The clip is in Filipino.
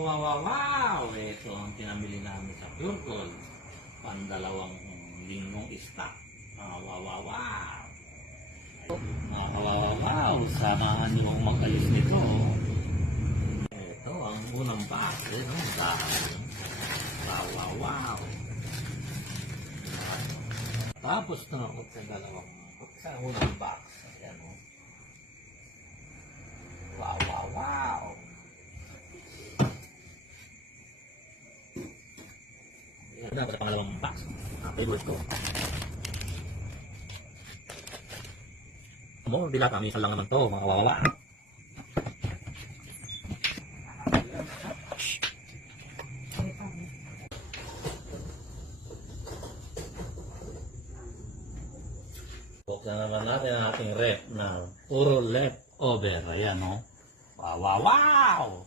Wow, wow, wow! Ito ang pinamili namin sa Pure Gold. Pandalawang linggong stock. Wow, wow, wow! Wow, wow, wow! Samahan niyo akong mag-alis nito. Ito ang unang box. No? Dahil. Wow, wow, wow! Tapos na ako sa dalawang sa unang box. Ayan o. Wow, wow, wow! Ayan na, sa pangalawang box. Favorite ko. Mo, bila kami isa lang naman to, mga kawawa. Buksan naman natin ang ating rep na puro leftover. Ayan o. Wow, wow, wow!